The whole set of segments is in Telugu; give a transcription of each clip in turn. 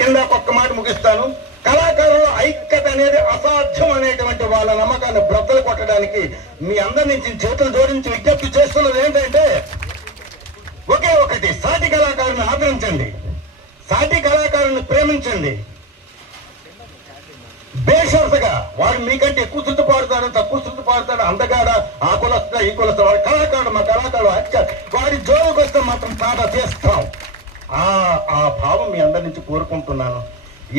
ఇందాక ఒక్క మాట ముగిస్తాను. కళాకారుల ఐక్యత అనేది అసాధ్యం అనేటువంటి వాళ్ళ నమ్మకాన్ని బ్రద్దలు కొట్టడానికి మీ అందరి నుంచి చేతులు జోడించి విజ్ఞప్తి చేస్తున్నది ఏంటంటే ఒకే ఒకటి సాటి కళాకారుని ఆదరించండి. సాటి కళాకారుని ప్రేమించండి. బేషరతుగా వాడు మీకంటే ఎక్కువ శుద్ధి పాడుతాడు తక్కువ శుద్ధి పాడుతాడు అందగాడ ఆ కులస్తా ఈ కులస్తా వాడు కళాకారుడు మా కళాకారుడు అచ్చ. వాడి జోలికి వస్తే మాత్రం చాలా చేస్తాం ఆ ఆ భావం మీ అందరి నుంచి కోరుకుంటున్నాను.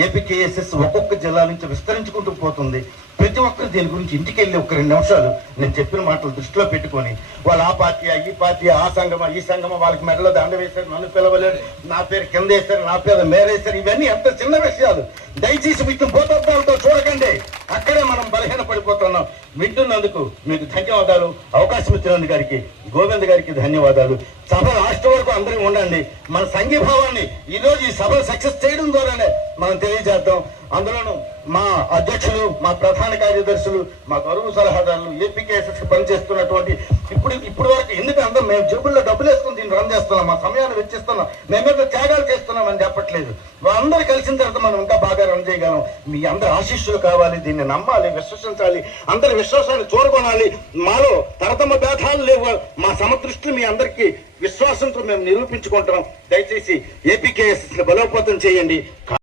ఏపీకేఎస్ఎస్ ఒక్కొక్క జిల్లా నుంచి విస్తరించుకుంటూ పోతుంది. ప్రతి ఒక్కరు దీని గురించి ఇంటికి వెళ్ళి ఒక రెండు నిమిషాలు నేను చెప్పిన మాటలు దృష్టిలో పెట్టుకొని వాళ్ళు ఆ పార్టీ ఈ పార్టీ ఆ సంఘమా ఈ సంఘమా వాళ్ళకి మెడలో దండ వేశారు నన్ను పిలవలేరు నా పేరు కింద వేశారు నా పేరు మేరేశారు ఇవన్నీ ఎంత చిన్న విషయాలు. దయచేసి వీటిని భూతత్వాలతో చూడకండి. అక్కడే మనం బలహీన పడిపోతున్నాం వింటున్నందుకు మీకు ధన్యవాదాలు. అవకాశం ఇచ్చినందుకు గారికి గోవింద్ గారికి ధన్యవాదాలు. సభ లాస్ట్ వరకు అందరూ ఉండండి. మన సంఘీభావాన్ని ఈ రోజు ఈ సభ సక్సెస్ చేయడం ద్వారానే మనం తెలియజేద్దాం. అందులోనూ మా అధ్యక్షులు మా ప్రధాన కార్యదర్శులు మా గౌరవ సలహాదారులు ఏపీకేఎస్ఎస్ పనిచేస్తున్నటువంటి ఇప్పుడు ఇప్పుడు వరకు ఎందుకు అందరం మేము జబ్బుల్లో డబ్బులు వేసుకుని దీన్ని రన్ చేస్తున్నాం మా సమయాన్ని వెచ్చిస్తున్నాం మేమేదో త్యాగాలు చేస్తున్నాం అని చెప్పట్లేదు. వాళ్ళందరూ కలిసిన తర్వాత మనం ఇంకా బాగా రన్ చేయగలం. మీ అందరి ఆశీస్సులు కావాలి దీన్ని నమ్మాలి విశ్వసించాలి. అందరి విశ్వాసాన్ని చూరగొనాలి మాలో తరతమ భేదాలు లేవు. మా సమదృష్టిని మీ అందరికీ విశ్వాసంతో మేము నిరూపించుకుంటాం దయచేసి ఏపీకేఎస్ బలోపేతం చేయండి.